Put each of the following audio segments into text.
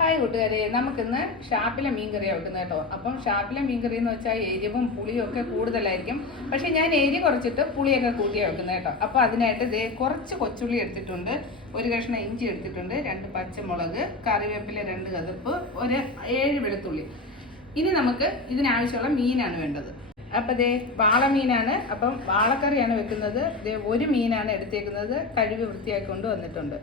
Hi കൂട്ടുകാരെ, നമുക്കിന്ന് ഷാപ്പിലെ മീൻകറിയാണ് വെക്കുന്നത് കേട്ടോ. അപ്പം ഷാപ്പിലെ മീൻകറി എന്ന് വെച്ചാൽ എരിവും പുളിയും ഒക്കെ കൂടുതലായിരിക്കും. പക്ഷേ ഞാൻ എരി കുറച്ചിട്ട് പുളിയൊക്കെ കൂട്ടിയാണ് വെക്കുന്നത് കേട്ടോ. അപ്പോൾ അതിനായിട്ട് കുറച്ച് കൊച്ചുള്ളി എടുത്തിട്ടുണ്ട്, ഒരു കഷ്ണം ഇഞ്ചി എടുത്തിട്ടുണ്ട്, 2 പച്ചമുളക്, കറിവേപ്പില 2 കതിർപ്പ്, ഒരു 7 വെളുത്തുള്ളി. ഇനി നമുക്ക് ഇതിനാവശ്യമുള്ള മീനാണ് വേണ്ടത്. അപ്പം വാളമീനാണ്. അപ്പം വാളക്കറിയാണ് വെക്കുന്നത്. ഒരു മീനാണ് എടുത്തേക്കുന്നത്, കഴുകി വൃത്തിയാക്കി കൊണ്ട് വന്നിട്ടുണ്ട്.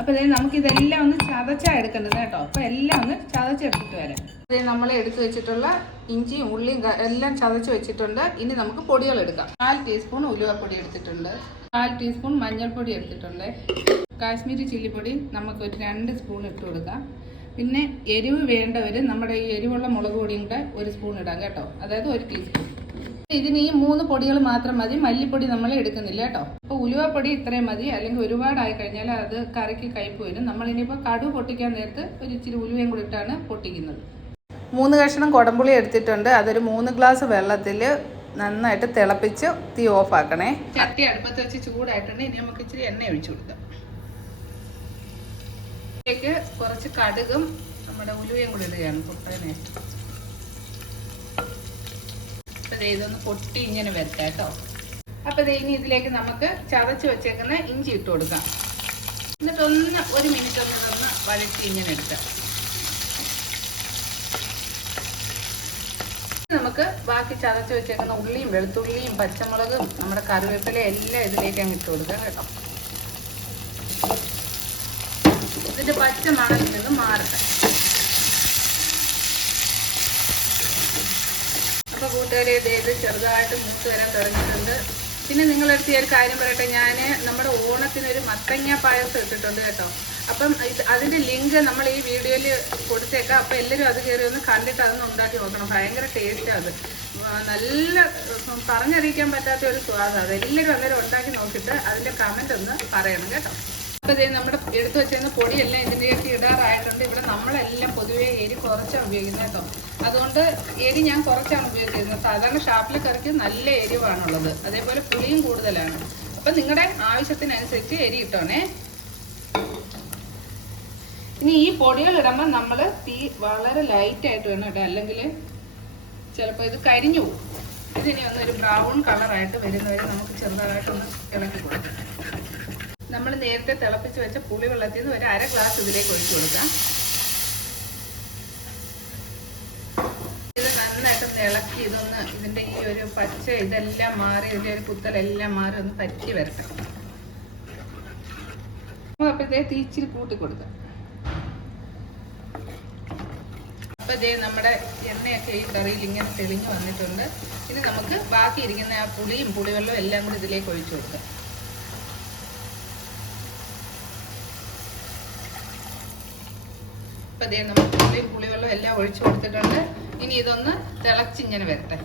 അപ്പോൾ നമുക്കിതെല്ലാം ഒന്ന് ചതച്ചാണ് എടുക്കേണ്ടത് കേട്ടോ. അപ്പോൾ എല്ലാം ഒന്ന് ചതച്ചെടുത്തിട്ട് വരാം. നമ്മൾ എടുത്തു വെച്ചിട്ടുള്ള ഇഞ്ചിയും ഉള്ളിയും എല്ലാം ചതച്ച് വെച്ചിട്ടുണ്ട്. ഇനി നമുക്ക് പൊടികൾ എടുക്കാം. 4 ടീസ്പൂൺ ഉലുവപ്പൊടി എടുത്തിട്ടുണ്ട്, 4 ടീസ്പൂൺ മഞ്ഞൾപ്പൊടി എടുത്തിട്ടുണ്ട്, കാശ്മീരി ചില്ലിപ്പൊടി നമുക്ക് ഒരു 2 സ്പൂൺ ഇട്ട് കൊടുക്കാം. പിന്നെ എരിവ് വേണ്ടവർ നമ്മുടെ ഈ എരിവുള്ള മുളക് പൊടിയും കൂടെ 1 സ്പൂൺ ഇടാം കേട്ടോ, അതായത് 1 ടീസ്പൂൺ. ഇതിന് ഈ 3 പൊടികൾ മാത്രം മതി, മല്ലിപ്പൊടി നമ്മൾ എടുക്കുന്നില്ല കേട്ടോ. അപ്പോൾ ഉലുവപ്പൊടി ഇത്രയും മതി, അല്ലെങ്കിൽ ഒരുപാടായി കഴിഞ്ഞാൽ അത് കറിക്ക് കയ്പ്പ് വരും. നമ്മളിനിയിപ്പോൾ കടുക് പൊട്ടിക്കാൻ നേരത്ത് ഒരു ഇച്ചിരി ഉലുവയും കൂടി ഇട്ടാണ് പൊട്ടിക്കുന്നത്. 3 കഷ്ണം കുടംപുളി എടുത്തിട്ടുണ്ട്. അതൊരു 3 ഗ്ലാസ് വെള്ളത്തിൽ നന്നായിട്ട് തിളപ്പിച്ച് തീ ഓഫാക്കണേ. ചട്ടി അടുപ്പത്ത് വെച്ച് ചൂടായിട്ടുണ്ട്. ഇനി നമുക്ക് ഇച്ചിരി എണ്ണ ഒഴിച്ചു കൊടുക്കാം. ഇതിലേക്ക് കുറച്ച് കടുകും നമ്മുടെ ഉലുവയും കൂടി ഇടുകയാണ് പൊട്ടാനായിട്ട്. ഇതൊന്ന് പൊട്ടി ഇങ്ങനെ വരട്ടെ കേട്ടോ. അപ്പോൾ ഇനി ഇതിലേക്ക് നമുക്ക് ചതച്ച് വെച്ചേക്കുന്ന ഇഞ്ചി ഇട്ട് കൊടുക്കാം. എന്നിട്ട് 1 മിനിറ്റ് ഒന്ന് വഴറ്റി ഇങ്ങനെ എടുക്കാം. നമുക്ക് ബാക്കി ചതച്ച് വെച്ചേക്കുന്ന ഉള്ളിയും വെളുത്തുള്ളിയും പച്ചമുളകും നമ്മുടെ കറിവേപ്പില എല്ലാം ഇതിലേക്ക് അങ്ങ് ഇട്ട് കൊടുക്കാം കേട്ടോ. ഇതിന്റെ പച്ച മണത്തിൽ നിന്ന് മാറട്ടെ. അപ്പോൾ കൂട്ടുകാരെ, ഇത് ചെറുതായിട്ട് മൂത്ത് വരാൻ തുടങ്ങിയിട്ടുണ്ട്. പിന്നെ നിങ്ങളടുത്ത് ഒരു കാര്യം പറയട്ടെ, ഞാൻ നമ്മുടെ ഓണത്തിനൊരു മത്തങ്ങ പായസം ഇട്ടിട്ടുണ്ട് കേട്ടോ. അപ്പം അതിൻ്റെ ലിങ്ക് നമ്മൾ ഈ വീഡിയോയിൽ കൊടുത്തേക്കാം. അപ്പോൾ എല്ലാവരും അത് കയറി ഒന്ന് കണ്ടിട്ട് അതൊന്ന് ഉണ്ടാക്കി നോക്കണം. ഭയങ്കര ടേസ്റ്റാണ് അത്. നല്ല പറഞ്ഞറിയിക്കാൻ പറ്റാത്ത ഒരു സ്വാദാണ് അത്. എല്ലാവരും അന്നേരം ഉണ്ടാക്കി നോക്കിയിട്ട് അതിൻ്റെ കമൻ്റ് ഒന്ന് പറയണം കേട്ടോ. അപ്പോൾ നമ്മുടെ എടുത്തു വെച്ചിരുന്ന പൊടിയെല്ലാം ഇതിൻ്റെയൊക്കെ ഇടാറായിട്ടുണ്ട്. ഇവിടെ നമ്മളെല്ലാം പൊതുവേ എരി കുറച്ചാണ് ഉപയോഗിക്കുന്നത് കേട്ടോ. അതുകൊണ്ട് എരി ഞാൻ കുറച്ചാണ് ഉപയോഗിച്ചിരുന്നത്. സാധാരണ ഷാപ്പിലെ കറിക്ക് നല്ല എരിവാണുള്ളത്, അതേപോലെ പുളിയും കൂടുതലാണ്. അപ്പം നിങ്ങളുടെ ആവശ്യത്തിനനുസരിച്ച് എരി ഇട്ടോണേ. ഇനി ഈ പൊടികൾ ഇടുമ്പോൾ നമ്മൾ തീ വളരെ ലൈറ്റായിട്ട് വേണം ഇടാം, അല്ലെങ്കിൽ ചിലപ്പോൾ ഇത് കരിഞ്ഞു പോകും. ഇതിനി ഒന്നൊരു ബ്രൗൺ കളറായിട്ട് വരുന്നവരെ നമുക്ക് ചെറുതായിട്ടൊന്ന് ഇളക്കി കൊടുക്കാം. നമ്മൾ നേരത്തെ തിളപ്പിച്ച് വെച്ച പുളിവെള്ളത്തിൽ നിന്ന് ഒരു 1/2 ഗ്ലാസ് ഇതിലേക്ക് ഒഴിച്ചു കൊടുക്കാം. ഇത് നന്നായിട്ട് ഇളക്കി ഇതിൻ്റെ ഈ ഒരു പച്ച ഇതെല്ലാം മാറി, ഇതിൻ്റെ ഒരു കുത്തലെല്ലാം മാറി ഒന്ന് പറ്റി വരട്ടെ. അപ്പോഴത്തേക്ക് തീച്ചിരി കൂട്ടി കൊടുക്കാം. അപ്പോൾ നമ്മുടെ എണ്ണയൊക്കെ ഈ കറിയിൽ ഇങ്ങനെ തെളിഞ്ഞ് വന്നിട്ടുണ്ട്. ഇനി നമുക്ക് ബാക്കി ഇരിക്കുന്ന ആ പുളിയും പുളിവെള്ളവും എല്ലാം കൂടി ഇതിലേക്ക് ഒഴിച്ചു കൊടുക്കാം. അപ്പോൾ നമ്മൾ പുളിയും പുളിവെള്ളം എല്ലാം ഒഴിച്ചു കൊടുത്തിട്ടുണ്ട്. ഇനി ഇതൊന്ന് തിളച്ചിങ്ങനെ വരട്ടെ.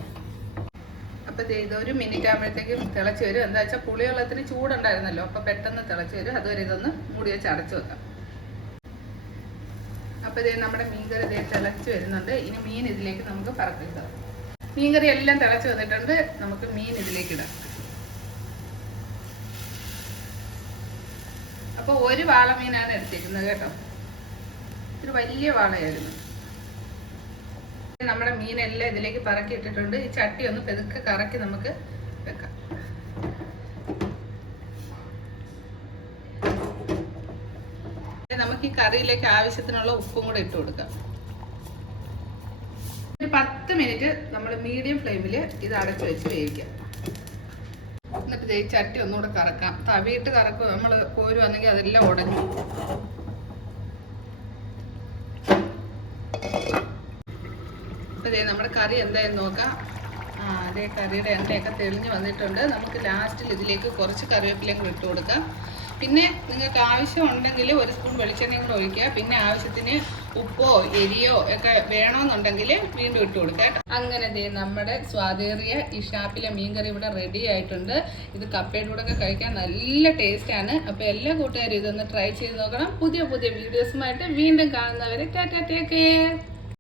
അപ്പോൾ ഇത് 1 മിനിറ്റ് ആകുമ്പോഴത്തേക്കും തിളച്ച് വരും. എന്താ വെച്ചാൽ പുളിവെള്ളത്തിന് ചൂടുണ്ടായിരുന്നല്ലോ, അപ്പോൾ പെട്ടെന്ന് തിളച്ച് വരും. അതുവരെ ഇതൊന്ന് മൂടി വെച്ച് അടച്ചു വെക്കാം. അപ്പോൾ നമ്മുടെ മീൻകറി തിളച്ച് വരുന്നുണ്ട്. ഇനി മീൻ ഇതിലേക്ക് നമുക്ക് പറക്കിടാം. മീൻകറി എല്ലാം തിളച്ച് വന്നിട്ടുണ്ട്. നമുക്ക് മീൻ ഇതിലേക്ക് ഇടാം. അപ്പോൾ 1 വാളമീനാണ് എടുത്തിരിക്കുന്നത് കേട്ടോ. ഒരു വലിയ വാളയായിരുന്നു. നമ്മുടെ മീനെല്ലാം ഇതിലേക്ക് പറക്കി ഇട്ടിട്ടുണ്ട്. ഈ ചട്ടി ഒന്ന് പെതുക്കെ കറക്കി നമുക്ക് വെക്കാം. നമുക്ക് ഈ കറിയിലേക്ക് ആവശ്യത്തിനുള്ള ഉപ്പും കൂടെ ഇട്ട് കൊടുക്കാം. ഒരു 10 മിനിറ്റ് നമ്മൾ മീഡിയം ഫ്ലെയിമിൽ ഇത് അടച്ചു വെച്ച് വേവിക്കാം. എന്നിട്ട് ഈ ചട്ടി ഒന്നുകൂടെ കറക്കാം. തവിയിട്ട് കറക്കും. നമ്മൾ കോരുവാണെങ്കിൽ അതെല്ലാം ഉടഞ്ഞു. അപ്പോൾ നമ്മുടെ കറി എന്തായാലും നോക്കാം. അതേ കറിയുടെ എണ്ണയൊക്കെ തെളിഞ്ഞ് വന്നിട്ടുണ്ട്. നമുക്ക് ലാസ്റ്റിൽ ഇതിലേക്ക് കുറച്ച് കറിവേപ്പിലയും കൂടി ഇട്ട് കൊടുക്കാം. പിന്നെ നിങ്ങൾക്ക് ആവശ്യമുണ്ടെങ്കിൽ 1 സ്പൂൺ വെളിച്ചെണ്ണയും കൂടെ ഒഴിക്കുക. പിന്നെ ആവശ്യത്തിന് ഉപ്പോ എരിയോ ഒക്കെ വേണമെന്നുണ്ടെങ്കിൽ വീണ്ടും ഇട്ട് കൊടുക്കുക കേട്ടോ. അങ്ങനെ നമ്മുടെ സ്വാദേറിയ ഈ ഷാപ്പിലെ മീൻകറി ഇവിടെ റെഡി ആയിട്ടുണ്ട്. ഇത് കപ്പയുടെ കൂടെ ഒക്കെ കഴിക്കാൻ നല്ല ടേസ്റ്റാണ്. അപ്പോൾ എല്ലാ കൂട്ടുകാരും ഇതൊന്ന് ട്രൈ ചെയ്ത് നോക്കണം. പുതിയ വീഡിയോസുമായിട്ട് വീണ്ടും കാണുന്നവരെ ടാറ്റാ, ടേക്ക് കെയർ.